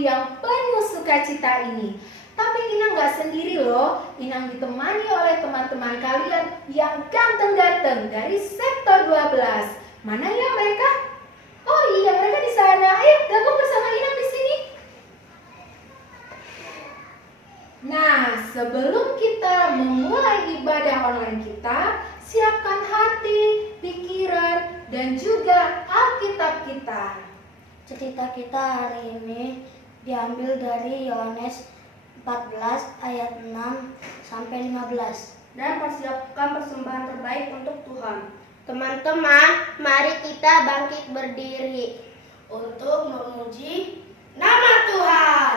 yang penuh sukacita ini. Tapi Inang gak sendiri loh. Inang ditemani oleh teman-teman kalian yang ganteng-ganteng dari sektor 12. Mana ya mereka? Oh iya, mereka di sana. Ayo gabung bersama Inang di sini. Nah, sebelum kita memulai ibadah online kita, siapkan hati, pikiran, dan juga Alkitab kita. Cerita kita hari ini diambil dari Yohanes 14 ayat 6 sampai 15. Dan persiapkan persembahan terbaik untuk Tuhan. Teman-teman, mari kita bangkit berdiri Untuk memuji nama Tuhan.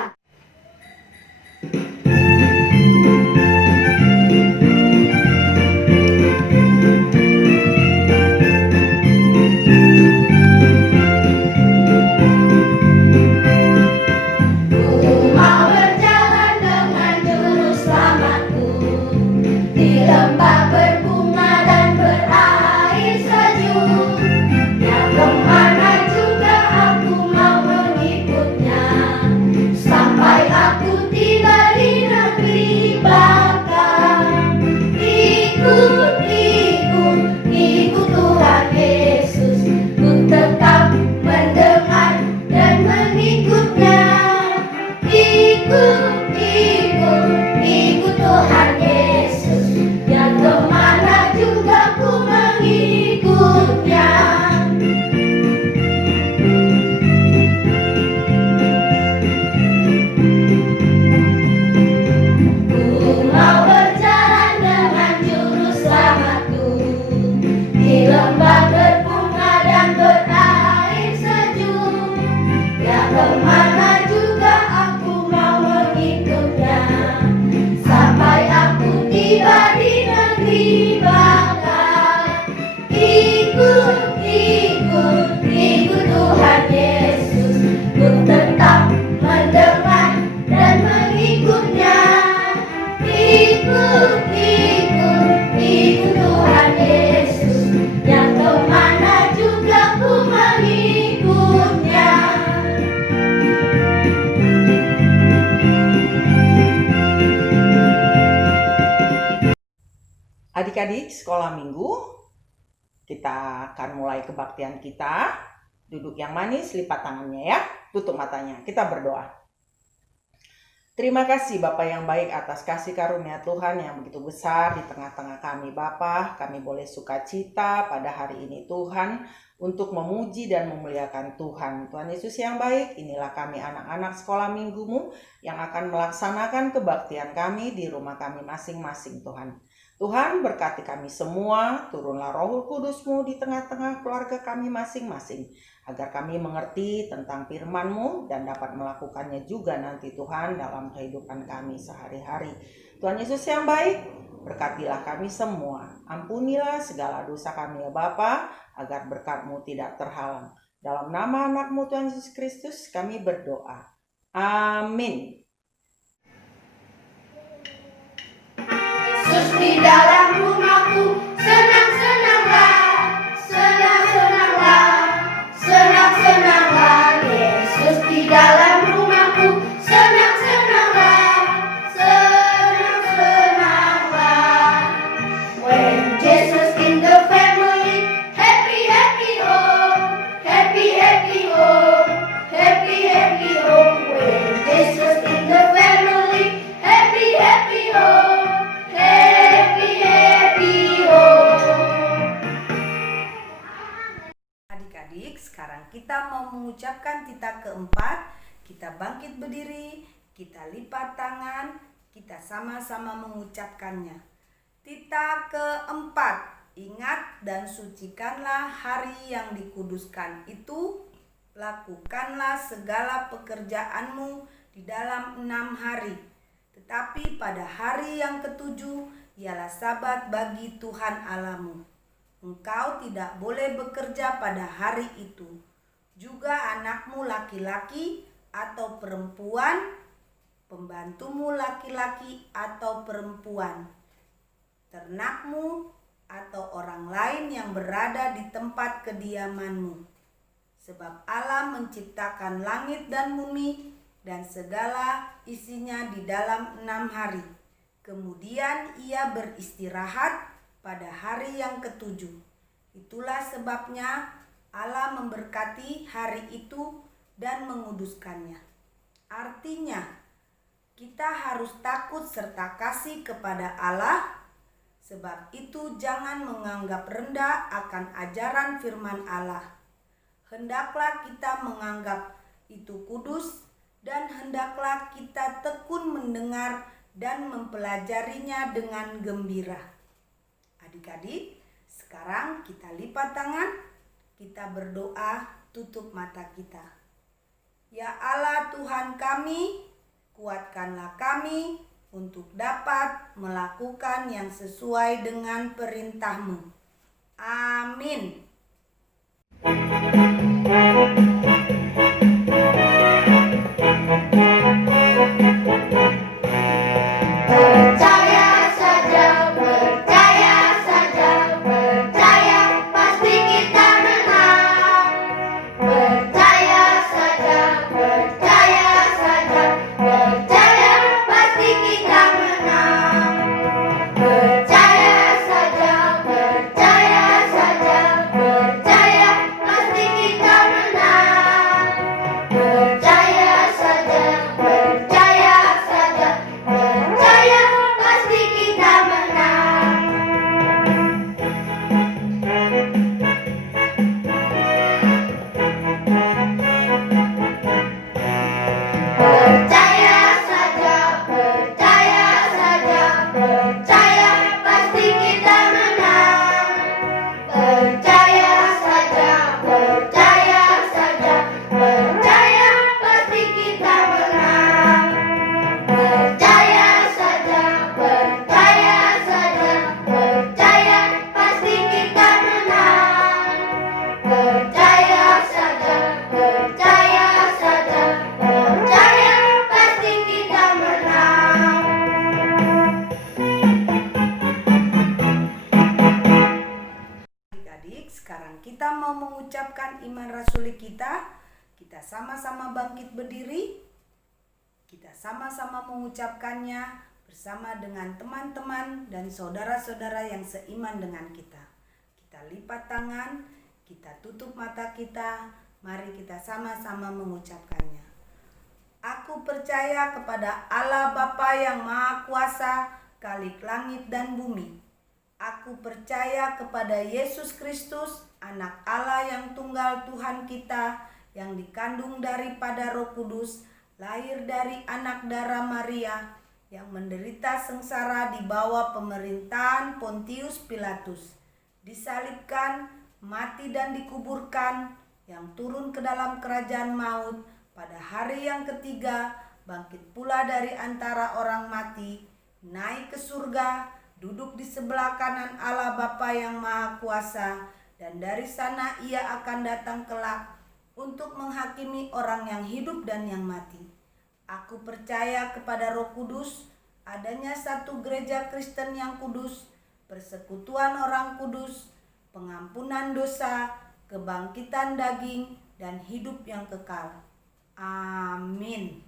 Adik-adik sekolah minggu, kita akan mulai kebaktian kita. Duduk yang manis, lipat tangannya ya, tutup matanya, kita berdoa. Terima kasih Bapak yang baik atas kasih karunia Tuhan yang begitu besar di tengah-tengah kami Bapak. Kami boleh sukacita pada hari ini Tuhan untuk memuji dan memuliakan Tuhan. Tuhan Yesus yang baik, inilah kami anak-anak sekolah minggumu yang akan melaksanakan kebaktian kami di rumah kami masing-masing Tuhan. Tuhan berkati kami semua, turunlah Roh Kudus-Mu di tengah-tengah keluarga kami masing-masing, agar kami mengerti tentang firman-Mu dan dapat melakukannya juga nanti Tuhan dalam kehidupan kami sehari-hari. Tuhan Yesus yang baik, berkatilah kami semua, ampunilah segala dosa kami ya Bapa, agar berkat-Mu tidak terhalang. Dalam nama anak-Mu Tuhan Yesus Kristus kami berdoa. Amin. Yesus di dalam rumahku, senang-senanglah, senang-senanglah, senang-senanglah. Yesus di dalam rumahku, senang-senanglah, senang-senanglah. When Jesus in the family, happy, happy home, happy, happy home, happy, happy home. When Jesus in the family, happy, happy home. Adik-adik, sekarang kita mau mengucapkan tita keempat. Kita bangkit berdiri, kita lipat tangan, kita sama-sama mengucapkannya. Tita keempat, ingat dan sucikanlah hari yang dikuduskan itu. Lakukanlah segala pekerjaanmu di dalam 6 hari. Tetapi pada hari yang ketujuh ialah sabat bagi Tuhan Allahmu. Engkau tidak boleh bekerja pada hari itu. Juga anakmu laki-laki atau perempuan, pembantumu laki-laki atau perempuan, ternakmu atau orang lain yang berada di tempat kediamanmu. Sebab Allah menciptakan langit dan bumi dan segala isinya di dalam 6 hari. Kemudian ia beristirahat pada hari yang ketujuh. Itulah sebabnya Allah memberkati hari itu dan menguduskannya. Artinya, kita harus takut serta kasih kepada Allah. Sebab itu jangan menganggap rendah akan ajaran firman Allah. Hendaklah kita menganggap itu kudus dan hendaklah kita tekun mendengar dan mempelajarinya dengan gembira. Adik-adik, sekarang kita lipat tangan, kita berdoa, tutup mata kita. Ya Allah Tuhan kami, kuatkanlah kami untuk dapat melakukan yang sesuai dengan perintah-Mu. Amin. Percaya saja, percaya saja, percaya pasti kita menang. Percaya saja, percaya saja, percaya pasti kita menang. Percaya saja, percaya saja, percaya pasti kita menang. Percaya saja, percaya saja, percaya pasti kita menang. Percaya saja, percaya saja, percaya pasti kita menang. Percaya saja, percaya saja, percaya pasti kita menang. Percaya saja, percaya saja, percaya pasti kita menang. Percaya saja, percaya saja, percaya pasti kita menang. Adik-adik, sekarang kita mau mengucapkan iman rasuli kita. Kita sama-sama bangkit berdiri. Kita sama-sama mengucapkannya bersama dengan teman-teman dan saudara-saudara yang seiman dengan kita. Kita lipat tangan, kita tutup mata kita. Mari kita sama-sama mengucapkannya. Aku percaya kepada Allah Bapa yang Maha Kuasa, Khalik langit dan bumi. Aku percaya kepada Yesus Kristus, Anak Allah yang tunggal Tuhan kita, yang dikandung daripada Roh Kudus, lahir dari anak darah Maria, yang menderita sengsara di bawah pemerintahan Pontius Pilatus, disalibkan, mati dan dikuburkan, yang turun ke dalam kerajaan maut, pada hari yang ketiga bangkit pula dari antara orang mati, naik ke surga, duduk di sebelah kanan Allah Bapa yang Maha Kuasa, dan dari sana ia akan datang kelak untuk menghakimi orang yang hidup dan yang mati. Aku percaya kepada Roh Kudus, adanya satu gereja Kristen yang kudus, persekutuan orang kudus, pengampunan dosa, kebangkitan daging, dan hidup yang kekal. Amin.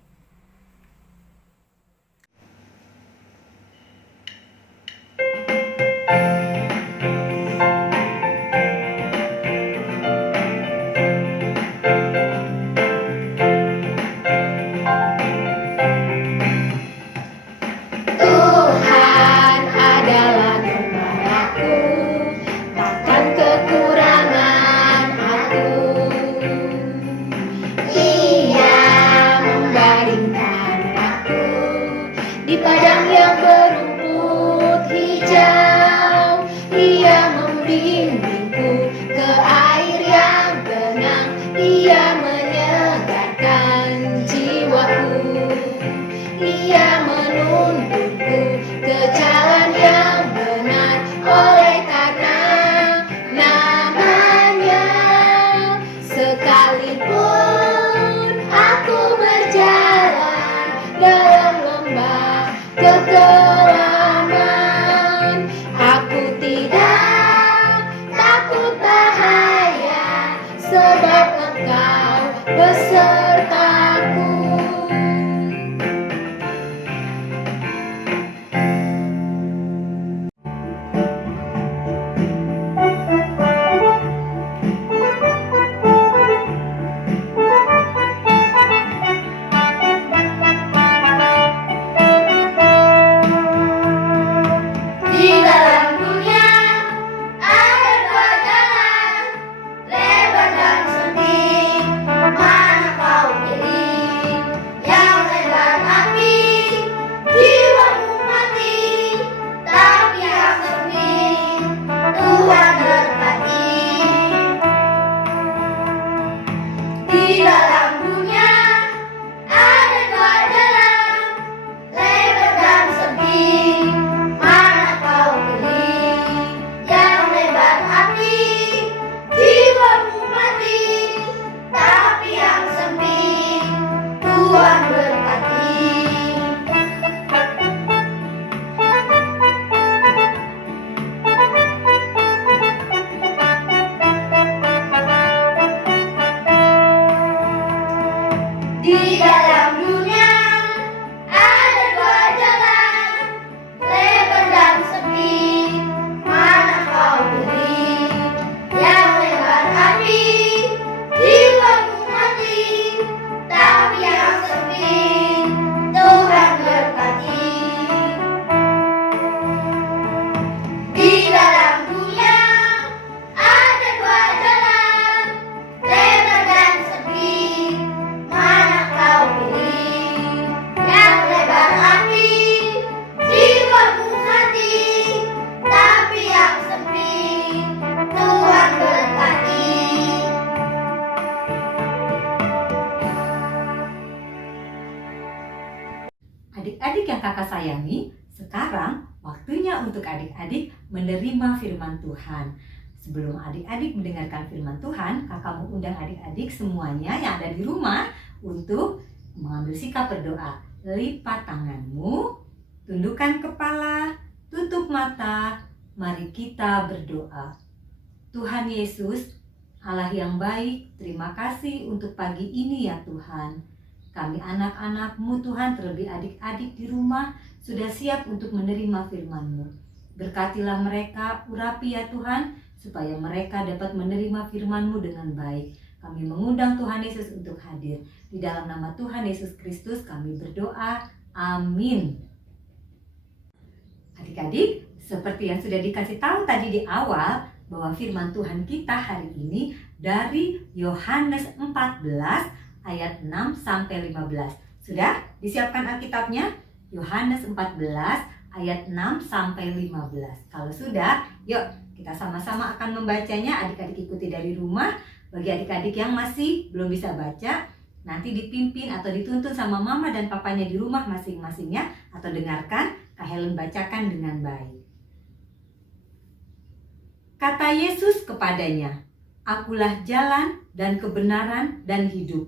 Tuhan adalah gembalaku, takkan kekurangan aku. Ia membagi kakak sayangi, sekarang waktunya untuk adik-adik menerima firman Tuhan. Sebelum adik-adik mendengarkan firman Tuhan, kakak mau undang adik-adik semuanya yang ada di rumah untuk mengambil sikap berdoa. Lipat tanganmu, tundukkan kepala, tutup mata, mari kita berdoa. Tuhan Yesus, Allah yang baik, terima kasih untuk pagi ini ya Tuhan. Kami anak-anak-Mu Tuhan, terlebih adik-adik di rumah, sudah siap untuk menerima firman-Mu. Berkatilah mereka, urapi ya Tuhan, supaya mereka dapat menerima firman-Mu dengan baik. Kami mengundang Tuhan Yesus untuk hadir. Di dalam nama Tuhan Yesus Kristus kami berdoa. Amin. Adik-adik, seperti yang sudah dikasih tahu tadi di awal, bahwa firman Tuhan kita hari ini dari Yohanes 14 ayat 6 sampai 15. Sudah disiapkan Alkitabnya? Yohanes 14 ayat 6 sampai 15. Kalau sudah, yuk kita sama-sama akan membacanya. Adik-adik ikuti dari rumah. Bagi adik-adik yang masih belum bisa baca, nanti dipimpin atau dituntun sama mama dan papanya di rumah masing-masingnya, atau dengarkan Kak Helen bacakan dengan baik. Kata Yesus kepadanya, "Akulah jalan dan kebenaran dan hidup.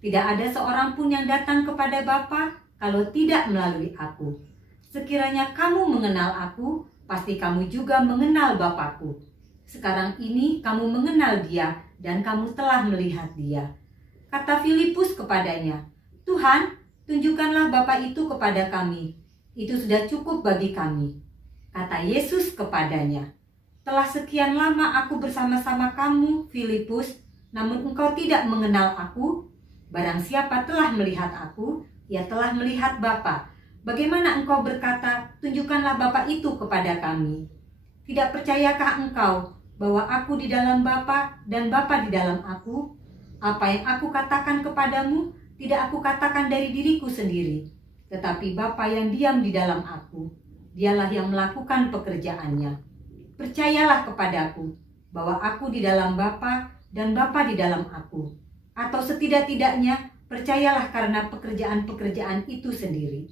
Tidak ada seorang pun yang datang kepada Bapa kalau tidak melalui aku. Sekiranya kamu mengenal aku, pasti kamu juga mengenal Bapa-Ku. Sekarang ini kamu mengenal Dia dan kamu telah melihat Dia." Kata Filipus kepadanya, "Tuhan, tunjukkanlah Bapa itu kepada kami. Itu sudah cukup bagi kami." Kata Yesus kepadanya, "Telah sekian lama aku bersama-sama kamu, Filipus, namun engkau tidak mengenal aku. Barang siapa telah melihat aku, ia telah melihat Bapa. Bagaimana engkau berkata, tunjukkanlah Bapa itu kepada kami? Tidak percayakah engkau bahwa aku di dalam Bapa dan Bapa di dalam aku? Apa yang aku katakan kepadamu, tidak aku katakan dari diriku sendiri, tetapi Bapa yang diam di dalam aku, Dialah yang melakukan pekerjaannya. Percayalah kepadaku bahwa aku di dalam Bapa dan Bapa di dalam aku. Atau setidak-tidaknya percayalah karena pekerjaan-pekerjaan itu sendiri.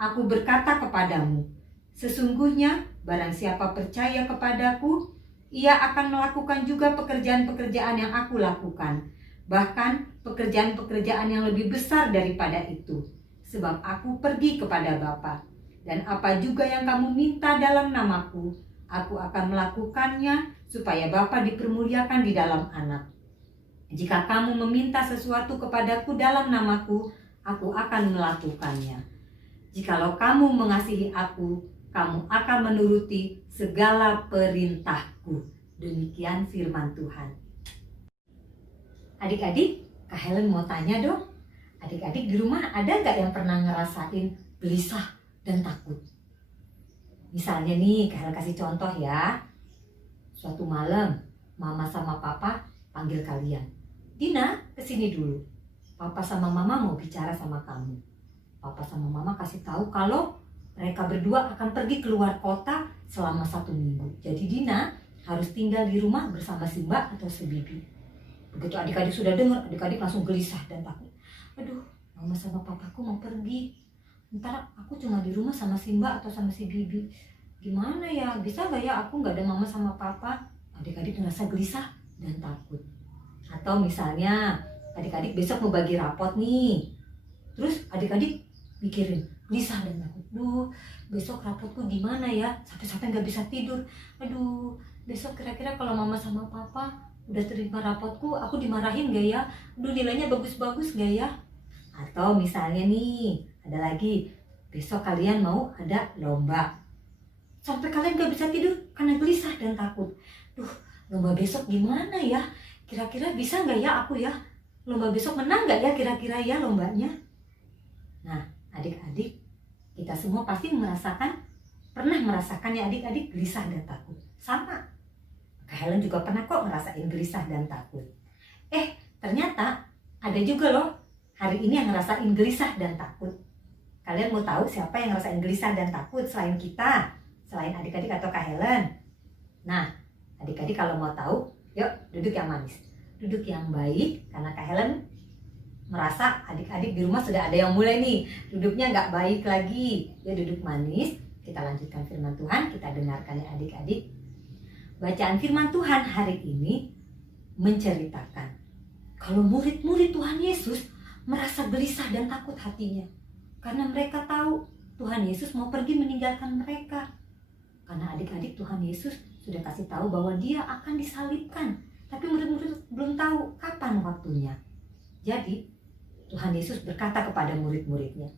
Aku berkata kepadamu, sesungguhnya barang siapa percaya kepadaku, ia akan melakukan juga pekerjaan-pekerjaan yang aku lakukan. Bahkan pekerjaan-pekerjaan yang lebih besar daripada itu. Sebab aku pergi kepada Bapa. Dan apa juga yang kamu minta dalam namaku, aku akan melakukannya supaya Bapa dipermuliakan di dalam Anak. Jika kamu meminta sesuatu kepadaku dalam namaku, aku akan melakukannya. Jikalau kamu mengasihi aku, kamu akan menuruti segala perintahku." Demikian firman Tuhan. Adik-adik, Kak Helen mau tanya dong. Adik-adik di rumah ada gak yang pernah ngerasain gelisah dan takut? Misalnya nih, Kak Helen kasih contoh ya. Suatu malam, Mama sama Papa panggil kalian. "Dina, kesini dulu. Papa sama Mama mau bicara sama kamu." Papa sama Mama kasih tahu kalau mereka berdua akan pergi keluar kota selama 1 minggu. Jadi Dina harus tinggal di rumah bersama si Mbak atau si Bibi. Begitu adik-adik sudah dengar, adik-adik langsung gelisah dan takut. "Aduh, Mama sama Papaku mau pergi. Ntar aku cuma di rumah sama si Mbak atau sama si Bibi. Gimana ya? Bisa gak ya aku gak ada Mama sama Papa?" Adik-adik merasa gelisah dan takut. Atau misalnya adik-adik besok mau bagi rapot nih. Terus adik-adik mikirin, gelisah dan takut. "Duh, besok rapotku gimana ya? Sampai-sampai gak bisa tidur. Aduh, besok kira-kira kalau Mama sama Papa udah terima rapotku, aku dimarahin gak ya? Aduh, nilainya bagus-bagus gak ya?" Atau misalnya nih, ada lagi, besok kalian mau ada lomba. Sampai kalian gak bisa tidur karena gelisah dan takut. "Duh, lomba besok gimana ya? Kira-kira bisa gak ya aku ya? Lomba besok menang gak ya kira-kira ya lombanya?" Nah, adik-adik, kita semua pasti pernah merasakan ya adik-adik gelisah dan takut. Sama. Kak Helen juga pernah kok ngerasain gelisah dan takut. Ternyata ada juga loh hari ini yang ngerasain gelisah dan takut. Kalian mau tahu siapa yang ngerasain gelisah dan takut selain kita? Selain adik-adik atau Kak Helen? Nah, adik-adik kalau mau tahu, yuk duduk yang manis. Duduk yang baik, karena Kak Helen merasa adik-adik di rumah sudah ada yang mulai nih duduknya nggak baik lagi. Ya duduk manis, kita lanjutkan firman Tuhan, kita dengarkan ya adik-adik. Bacaan firman Tuhan hari ini menceritakan kalau murid-murid Tuhan Yesus merasa gelisah dan takut hatinya. Karena mereka tahu Tuhan Yesus mau pergi meninggalkan mereka. Karena adik-adik Tuhan Yesus sudah kasih tahu bahwa dia akan disalibkan. Tapi murid-murid belum tahu kapan waktunya. Jadi Tuhan Yesus berkata kepada murid-muridnya,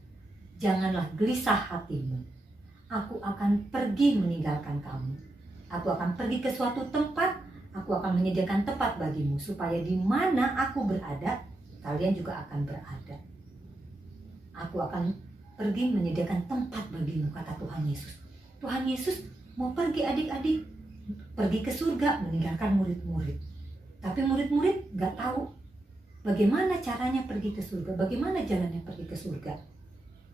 janganlah gelisah hatimu. Aku akan pergi meninggalkan kamu. Aku akan pergi ke suatu tempat. Aku akan menyediakan tempat bagimu. Supaya di mana aku berada, kalian juga akan berada. Aku akan pergi menyediakan tempat bagimu, kata Tuhan Yesus. Tuhan Yesus mau pergi adik-adik. Pergi ke surga meninggalkan murid-murid. Tapi murid-murid gak tahu bagaimana caranya pergi ke surga, bagaimana jalannya pergi ke surga.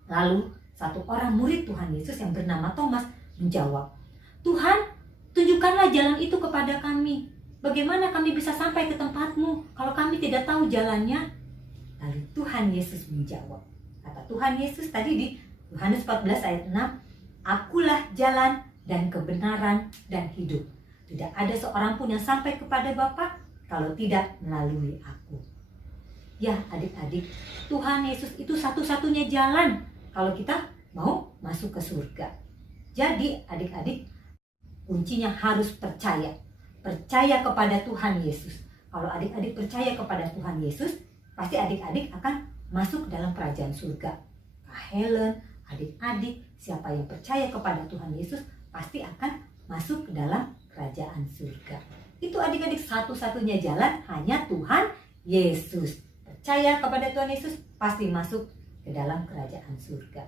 Lalu satu orang murid Tuhan Yesus yang bernama Thomas menjawab, Tuhan, tunjukkanlah jalan itu kepada kami. Bagaimana kami bisa sampai ke tempatmu kalau kami tidak tahu jalannya? Lalu Tuhan Yesus menjawab. Kata Tuhan Yesus tadi di Yohanes 14 ayat 6, Akulah jalan dan kebenaran dan hidup. Tidak ada seorang pun yang sampai kepada Bapa kalau tidak melalui aku. Ya adik-adik, Tuhan Yesus itu satu-satunya jalan kalau kita mau masuk ke surga. Jadi adik-adik, kuncinya harus percaya. Percaya kepada Tuhan Yesus. Kalau adik-adik percaya kepada Tuhan Yesus, pasti adik-adik akan masuk dalam kerajaan surga. Kak Helen, adik-adik, siapa yang percaya kepada Tuhan Yesus, pasti akan masuk ke dalam kerajaan surga. Itu adik-adik satu-satunya jalan hanya Tuhan Yesus. Percaya kepada Tuhan Yesus, pasti masuk ke dalam kerajaan surga.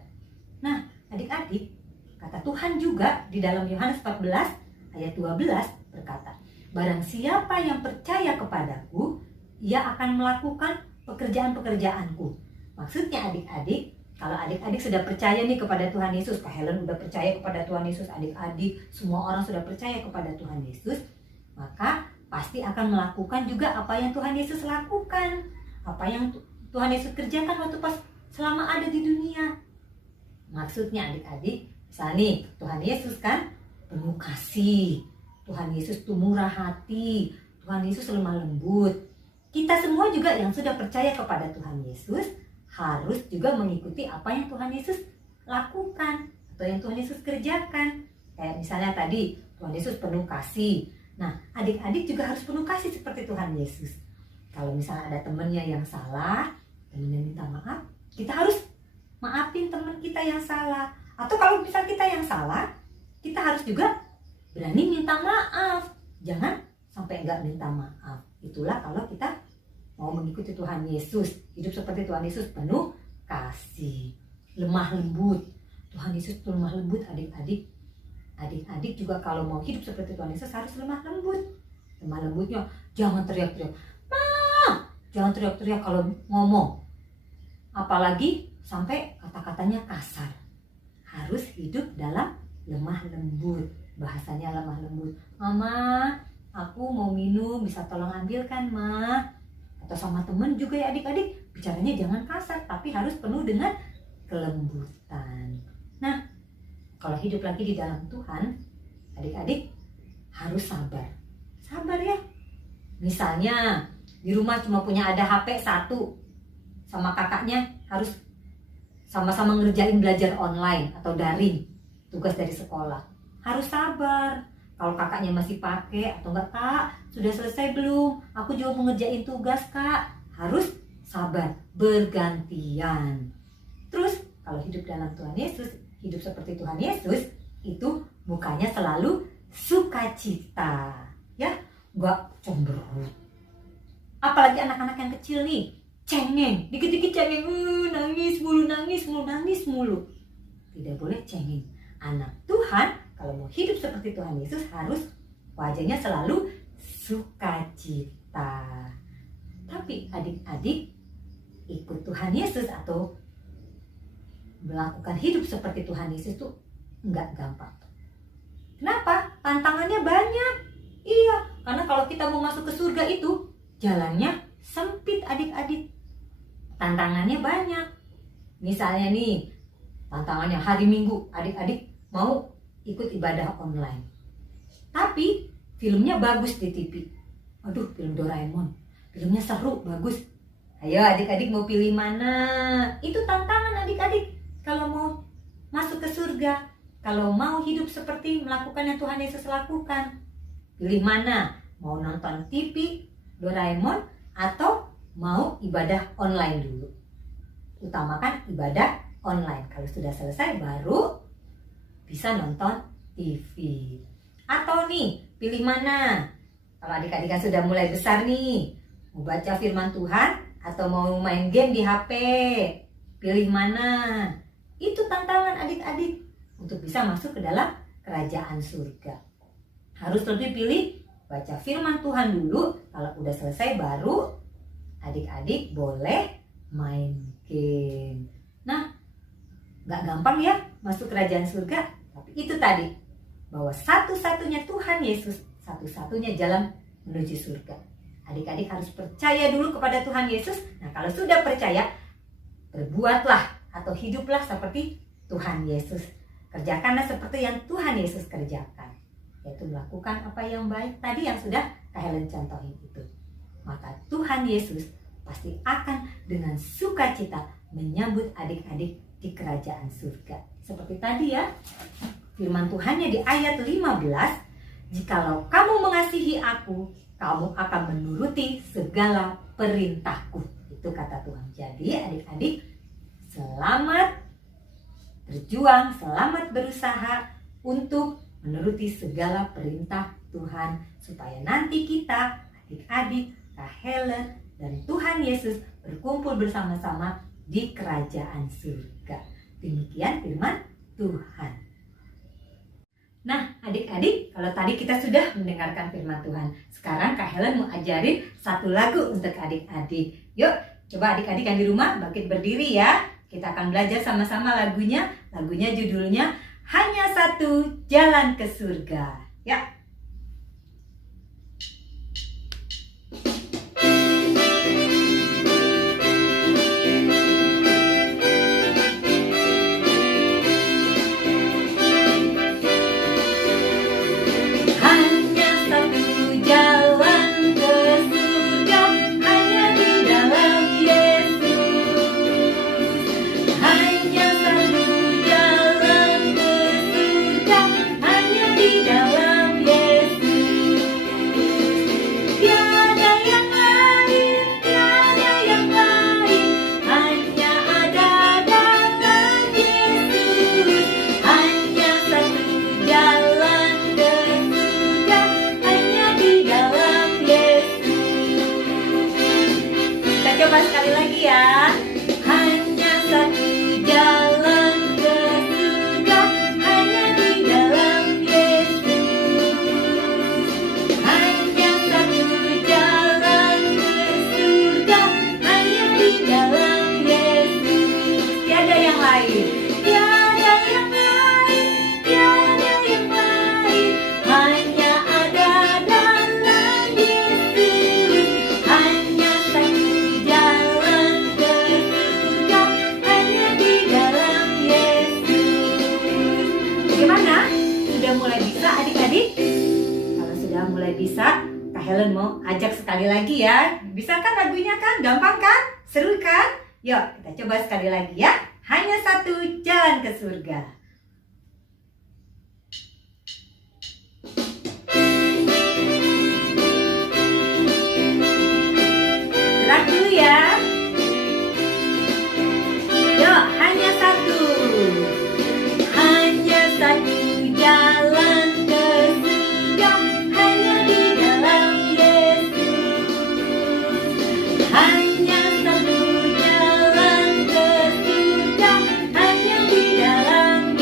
Nah, adik-adik, kata Tuhan juga di dalam Yohanes 14 ayat 12 berkata, barang siapa yang percaya kepadaku, ia akan melakukan pekerjaan-pekerjaanku. Maksudnya adik-adik, kalau adik-adik sudah percaya nih kepada Tuhan Yesus, Kak Helen udah percaya kepada Tuhan Yesus, adik-adik, semua orang sudah percaya kepada Tuhan Yesus, maka pasti akan melakukan juga apa yang Tuhan Yesus lakukan. Apa yang Tuhan Yesus kerjakan waktu pas selama ada di dunia. Maksudnya adik-adik, misalnya nih, Tuhan Yesus kan penuh kasih. Tuhan Yesus tuh murah hati. Tuhan Yesus lemah lembut. Kita semua juga yang sudah percaya kepada Tuhan Yesus harus juga mengikuti apa yang Tuhan Yesus lakukan atau yang Tuhan Yesus kerjakan. Kayak misalnya tadi Tuhan Yesus penuh kasih. Nah, adik-adik juga harus penuh kasih seperti Tuhan Yesus. Kalau misalnya ada temannya yang salah, temannya minta maaf, kita harus maafin teman kita yang salah. Atau kalau misal kita yang salah, kita harus juga berani minta maaf. Jangan sampai enggak minta maaf. Itulah kalau kita mau mengikuti Tuhan Yesus, hidup seperti Tuhan Yesus, penuh kasih, lemah lembut. Tuhan Yesus itu lemah lembut adik-adik. Adik-adik juga kalau mau hidup seperti Tuhan Yesus harus lemah lembut. Lemah lembutnya jangan teriak-teriak. Nah, jangan teriak-teriak kalau ngomong. Apalagi sampai kata-katanya kasar. Harus hidup dalam lemah lembut. Bahasanya lemah lembut. Mama, aku mau minum, bisa tolong ambilkan, Ma? Atau sama temen juga ya adik-adik, bicaranya jangan kasar, tapi harus penuh dengan kelembutan. Nah, kalau hidup lagi di dalam Tuhan, adik-adik harus sabar. Sabar ya. Misalnya, di rumah cuma punya ada HP 1, sama kakaknya harus sama-sama ngerjain belajar online atau daring, tugas dari sekolah. Harus sabar. Kalau kakaknya masih pakai atau enggak, Kak, sudah selesai belum? Aku juga mau ngerjain tugas, Kak. Harus sabar, bergantian. Terus, kalau hidup dalam Tuhan Yesus, hidup seperti Tuhan Yesus, itu mukanya selalu sukacita. Ya, enggak cemberut. Apalagi anak-anak yang kecil nih, cengeng, dikit-dikit cengeng, nangis mulu. Tidak boleh cengeng. Anak Tuhan, kalau mau hidup seperti Tuhan Yesus, harus wajahnya selalu sukacita. Tapi adik-adik, ikut Tuhan Yesus atau melakukan hidup seperti Tuhan Yesus itu enggak gampang. Kenapa? Tantangannya banyak. Iya, karena kalau kita mau masuk ke surga itu, jalannya sempit adik-adik. tantangannya banyak. Misalnya nih, tantangannya hari Minggu, adik-adik mau ikut ibadah online. Tapi filmnya bagus di TV. Aduh, film Doraemon. Filmnya seru, bagus. Ayo adik-adik mau pilih mana? Itu tantangan adik-adik kalau mau masuk ke surga. Kalau mau hidup seperti melakukan yang Tuhan Yesus lakukan. Pilih mana? Mau nonton TV, Doraemon, atau mau ibadah online dulu? Utamakan ibadah online. Kalau sudah selesai baru bisa nonton TV. Atau nih, pilih mana? Kalau adik-adik kan sudah mulai besar nih, mau baca firman Tuhan atau mau main game di HP? Pilih mana? Itu tantangan adik-adik untuk bisa masuk ke dalam kerajaan surga. Harus lebih pilih baca firman Tuhan dulu. Kalau udah selesai baru adik-adik boleh main game. Nah, gak gampang ya masuk kerajaan surga. Tapi itu tadi, bahwa satu-satunya Tuhan Yesus, satu-satunya jalan menuju surga. Adik-adik harus percaya dulu kepada Tuhan Yesus. Nah, kalau sudah percaya, berbuatlah atau hiduplah seperti Tuhan Yesus. Kerjakanlah seperti yang Tuhan Yesus kerjakan, yaitu melakukan apa yang baik tadi yang sudah Kak Helen contohin itu. Maka Tuhan Yesus pasti akan dengan sukacita menyambut adik-adik di kerajaan surga. Seperti tadi ya, firman Tuhannya di ayat 15, "Jikalau kamu mengasihi aku, kamu akan menuruti segala perintahku." Itu kata Tuhan. Jadi adik-adik, selamat berjuang, selamat berusaha untuk menuruti segala perintah Tuhan, supaya nanti kita, adik-adik, Kak Helen, dan Tuhan Yesus berkumpul bersama-sama di kerajaan surga. Demikian firman Tuhan. Nah, adik-adik, kalau tadi kita sudah mendengarkan firman Tuhan, sekarang Kak Helen mau ajarin satu lagu untuk adik-adik. Yuk, coba adik-adik yang di rumah bangkit berdiri ya. Kita akan belajar sama-sama lagunya. Lagunya judulnya Hanya Satu Jalan ke Surga. Ya. Hanya satu jalan ke surga, hanya di dalam Yesus. Hanya satu jalan ke surga, hanya di dalam Yesus. Tiada yang lain, tiada yang lain, hanya ada dalam Yesus. Hanya satu jalan ke surga, hanya di dalam Yesus. Kita coba sekali lagi ya. Hanya satu jalan ke surga, hanya di dalam Yesus. Hanya satu jalan ke surga, hanya di dalam Yesus. Tiada yang lain, tiada yang lain, tiada yang lain, hanya ada dalam Yesus. Hanya satu jalan ke surga, hanya di dalam Yesus. Bagaimana? Sudah mulai bisa adik-adik? Kalau sudah mulai bisa, Kak Helen mau ajak sekali lagi ya. Bisa kan lagunya kan? Gampang kan? Seru kan? Yuk kita coba sekali lagi ya. Hanya satu jalan ke surga. Gerak dulu ya. Yuk, hanya satu. Hanya satu jalan ke surga, hanya di dalam Yesus. Hanya satu jalan ke surga, hanya di dalam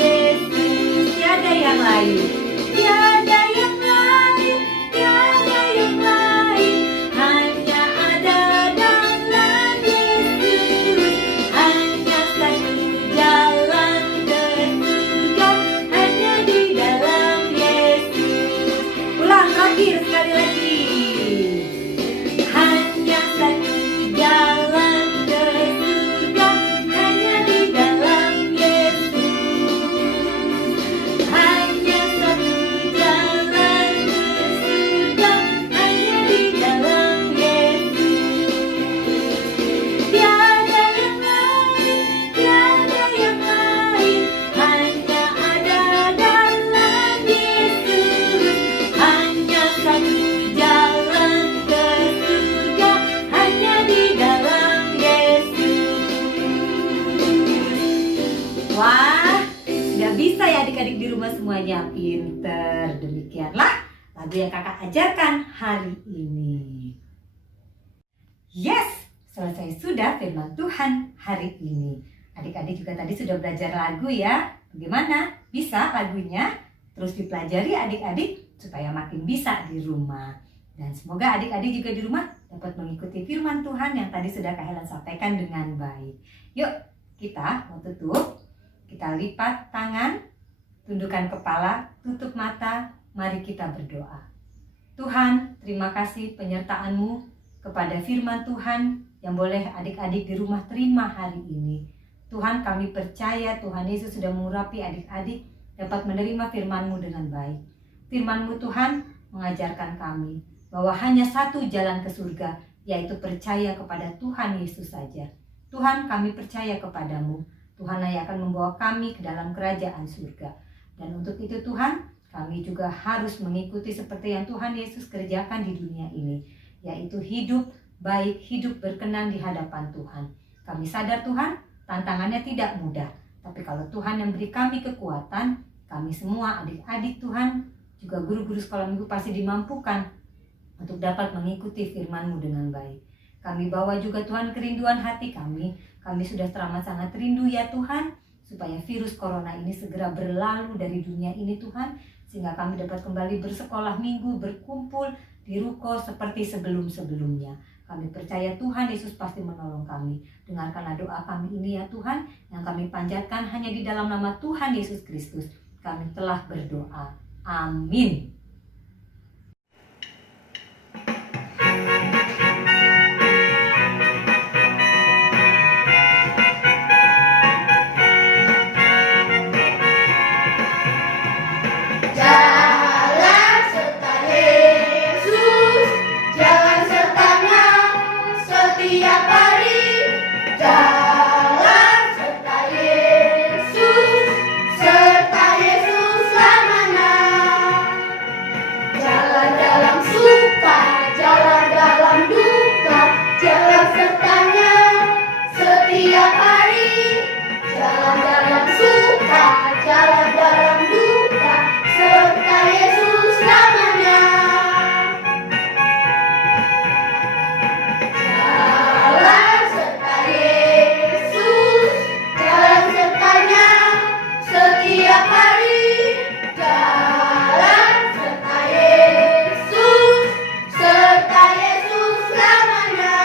rumah semuanya pinter. Demikianlah lagu yang kakak ajarkan hari ini. Yes, selesai sudah firman Tuhan hari ini. Adik-adik juga tadi sudah belajar lagu ya. Bagaimana? Bisa lagunya? Terus dipelajari adik-adik supaya makin bisa di rumah. Dan semoga adik-adik juga di rumah dapat mengikuti firman Tuhan yang tadi sudah Kak Helen sampaikan dengan baik. Yuk, kita mau tutup. Kita lipat tangan, tundukkan kepala, tutup mata. Mari kita berdoa. Tuhan, terima kasih penyertaan-Mu kepada firman Tuhan yang boleh adik-adik di rumah terima hari ini. Tuhan, kami percaya Tuhan Yesus sudah mengurapi adik-adik dapat menerima firman-Mu dengan baik. Firman-Mu Tuhan mengajarkan kami bahwa hanya satu jalan ke surga, yaitu percaya kepada Tuhan Yesus saja. Tuhan, kami percaya kepadamu. Tuhanlah yang akan membawa kami ke dalam kerajaan surga. Dan untuk itu Tuhan, kami juga harus mengikuti seperti yang Tuhan Yesus kerjakan di dunia ini, yaitu hidup baik, hidup berkenan di hadapan Tuhan. Kami sadar Tuhan, tantangannya tidak mudah. Tapi kalau Tuhan yang beri kami kekuatan, kami semua adik-adik Tuhan, juga guru-guru sekolah minggu pasti dimampukan untuk dapat mengikuti firman-Mu dengan baik. Kami bawa juga Tuhan kerinduan hati kami. Kami sudah teramat sangat rindu ya Tuhan, supaya virus corona ini segera berlalu dari dunia ini Tuhan, sehingga kami dapat kembali bersekolah minggu, berkumpul di ruko seperti sebelum-sebelumnya. Kami percaya Tuhan Yesus pasti menolong kami. Dengarkanlah doa kami ini ya Tuhan, yang kami panjatkan hanya di dalam nama Tuhan Yesus Kristus. Kami telah berdoa. Amin. Jalan serta Yesus, jalan sertanya setiap hari. Jalan serta Yesus selamanya. Jalan dalam suka, jalan dalam duka, jalan sertanya setiap hari. Jalan dalam suka, jalan dalam duka, serta Yesus selamanya. Jalan serta Yesus, jalan sertanya setiap hari. Jalan serta Yesus selamanya.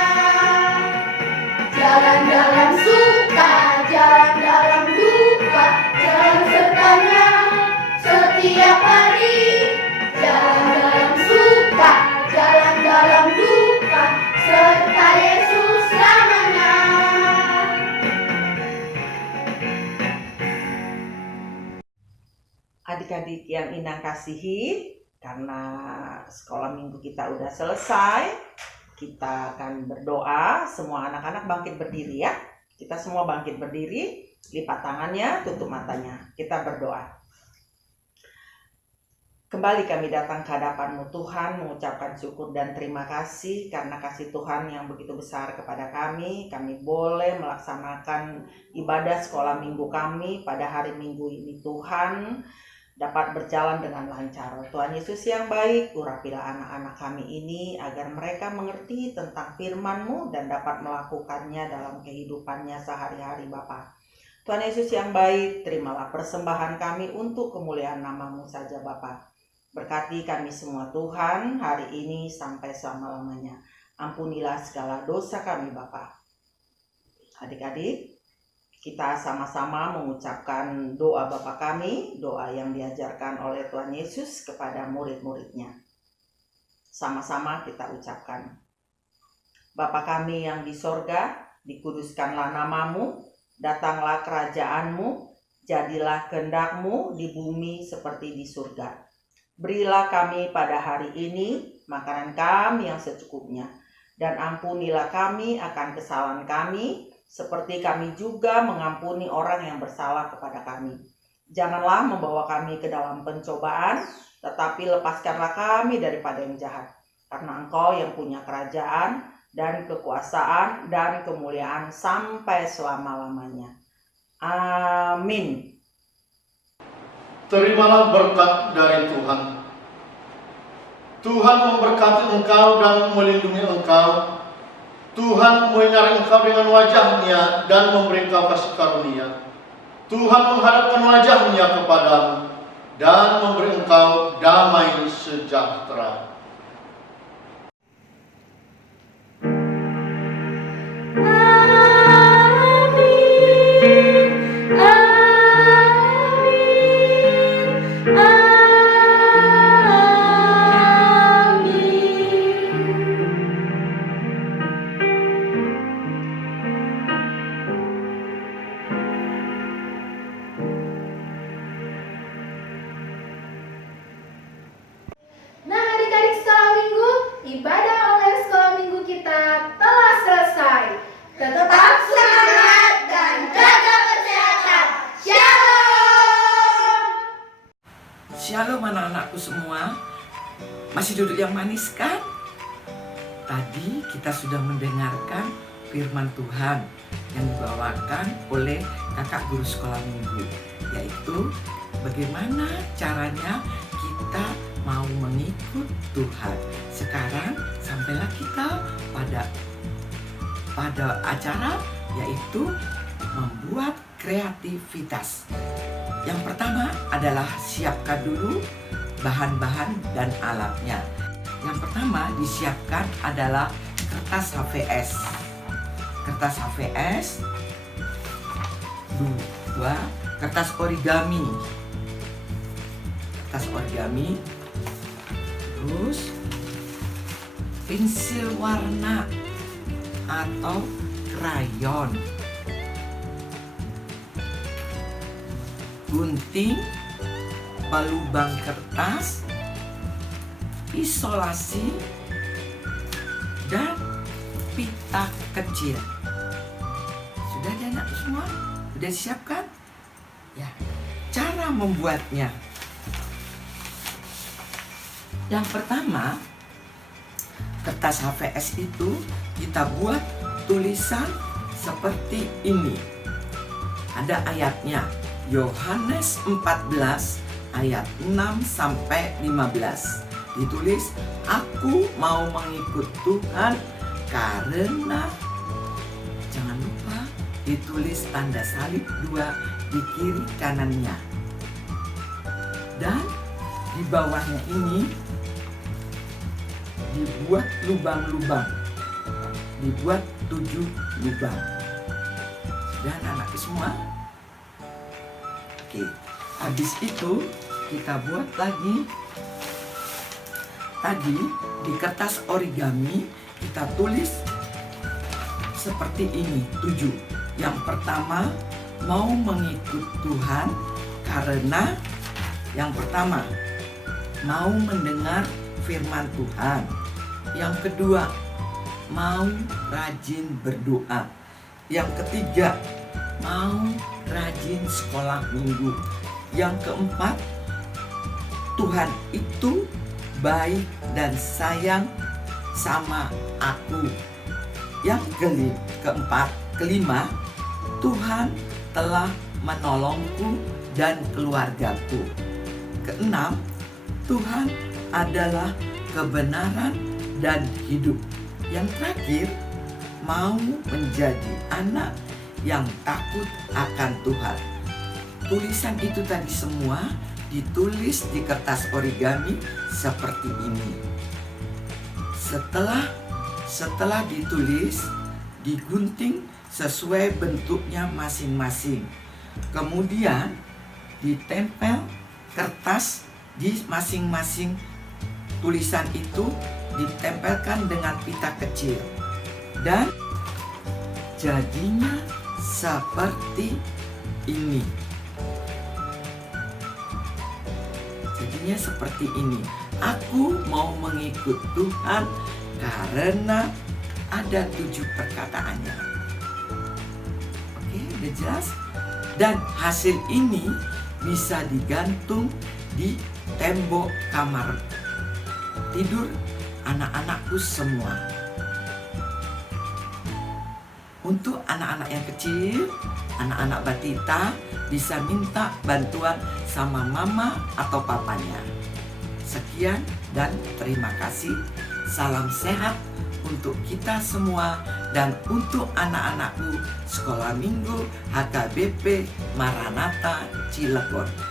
Jalan dalam suka, jalan dalam duka, jalan sertanya setiap hari. Jalan dalam suka, jalan dalam duka, serta Yesus selamanya. Adik-adik yang Inang kasihi, karena sekolah minggu kita udah selesai, kita akan berdoa. Semua anak-anak bangkit berdiri ya. Kita semua bangkit berdiri, lipat tangannya, tutup matanya. Kita berdoa. Kembali kami datang ke hadapan-Mu Tuhan, mengucapkan syukur dan terima kasih karena kasih Tuhan yang begitu besar kepada kami. Kami boleh melaksanakan ibadah sekolah minggu kami pada hari Minggu ini Tuhan, dapat berjalan dengan lancar. Tuhan Yesus yang baik, urapilah anak-anak kami ini agar mereka mengerti tentang firman-Mu dan dapat melakukannya dalam kehidupannya sehari-hari Bapa. Tuhan Yesus yang baik, terimalah persembahan kami untuk kemuliaan nama-Mu saja Bapa. Berkati kami semua Tuhan hari ini sampai selama-lamanya. Ampunilah segala dosa kami Bapa. Adik-adik, kita sama-sama mengucapkan doa Bapa kami, doa yang diajarkan oleh Tuhan Yesus kepada murid-muridnya. Sama-sama kita ucapkan. Bapa kami yang di sorga, dikuduskanlah nama-Mu, datanglah kerajaan-Mu, jadilah kehendak-Mu di bumi seperti di surga. Berilah kami pada hari ini makanan kami yang secukupnya, dan ampunilah kami akan kesalahan kami, seperti kami juga mengampuni orang yang bersalah kepada kami. Janganlah membawa kami ke dalam pencobaan, tetapi lepaskanlah kami daripada yang jahat. Karena Engkau yang punya kerajaan dan kekuasaan dan kemuliaan sampai selama-lamanya. Amin. terimalah berkat dari Tuhan. Tuhan memberkati engkau dan melindungi engkau. Tuhan menyinari engkau dengan wajah-Nya dan memberi engkau kasih karunia. Tuhan menghadapkan wajah-Nya kepadamu dan memberi engkau damai sejahtera. Nah, adik-adik sekolah minggu, ibadah online sekolah minggu kita telah selesai. Tetap Semangat dan jaga kesehatan. Shalom. Shalom anak-anakku semua. Masih duduk yang manis kan? Tadi kita sudah mendengarkan firman Tuhan yang dibawakan oleh kakak guru sekolah minggu, yaitu bagaimana caranya kita mau mengikut Tuhan. Sekarang sampailah kita pada acara, yaitu membuat kreativitas. Yang pertama adalah siapkan dulu bahan-bahan dan alatnya. Yang pertama disiapkan adalah kertas HVS. Kertas HVS, dua kertas origami. Kertas origami, terus pensil warna atau krayon, gunting, pelubang kertas, isolasi, dan pita kecil. Sudah ada anak semua? Sudah siapkan? Ya. Cara membuatnya. Yang pertama, kertas HVS itu kita buat tulisan seperti ini. Ada ayatnya, Yohanes 14 ayat 6 sampai 15. Ditulis, aku mau mengikut Tuhan karena, jangan lupa ditulis tanda salib 2 di kiri kanannya. Dan di bawahnya ini dibuat lubang-lubang, dibuat 7 lubang. Dan anak semua, oke, habis itu kita buat lagi. Tadi di kertas origami kita tulis seperti ini, 7. Yang pertama, mau mengikut Tuhan karena yang pertama mau mendengar firman Tuhan. Yang kedua, mau rajin berdoa. Yang ketiga, mau rajin sekolah minggu. Yang keempat, Tuhan itu baik dan sayang sama aku. Yang kelima, Tuhan telah menolongku dan keluargaku. Keenam, Tuhan adalah kebenaran dan hidup. Yang terakhir, mau menjadi anak yang takut akan Tuhan. Tulisan itu tadi semua ditulis di kertas origami seperti ini. Setelah ditulis, digunting sesuai bentuknya masing-masing. Kemudian ditempel kertas di masing-masing tulisan itu, ditempelkan dengan pita kecil. Dan jadinya seperti ini. Jadinya seperti ini. Aku mau mengikut Tuhan karena ada 7 perkataannya. Oke, udah jelas? Dan hasil ini bisa digantung di tembok kamar tidur anak-anakku semua. Untuk anak-anak yang kecil, anak-anak batita bisa minta bantuan sama mama atau papanya. Sekian dan terima kasih. Salam sehat untuk kita semua dan untuk anak-anakku Sekolah Minggu HKBP Maranatha Cilegon.